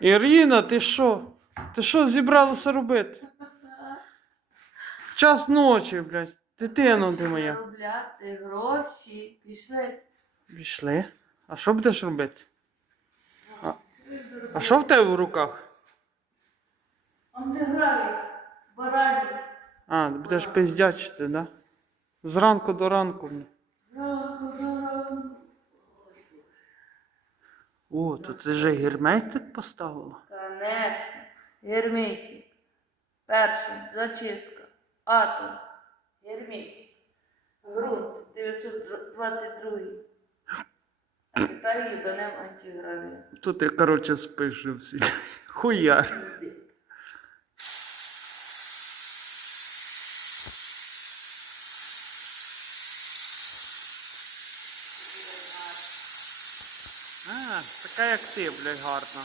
Ірина, ти що? Ти що зібралася робити? Час ночі, блядь. Дитино ти моя. Заробляти гроші. Пішли. Пішли. А що будеш робити? А, а що в тебе в руках? Антигравік. Баранік. А, ти будеш пиздячити, да? Зранку до ранку. О, то ти вже герметик поставила? Конечно. Герметик. Перше. Зачистка. Атом. Герметик. Грунт. 922. А тепер їбанем антигравію. То ти, коротше, спиш всі. Хуяр. А, така як ти, блядь, гарна.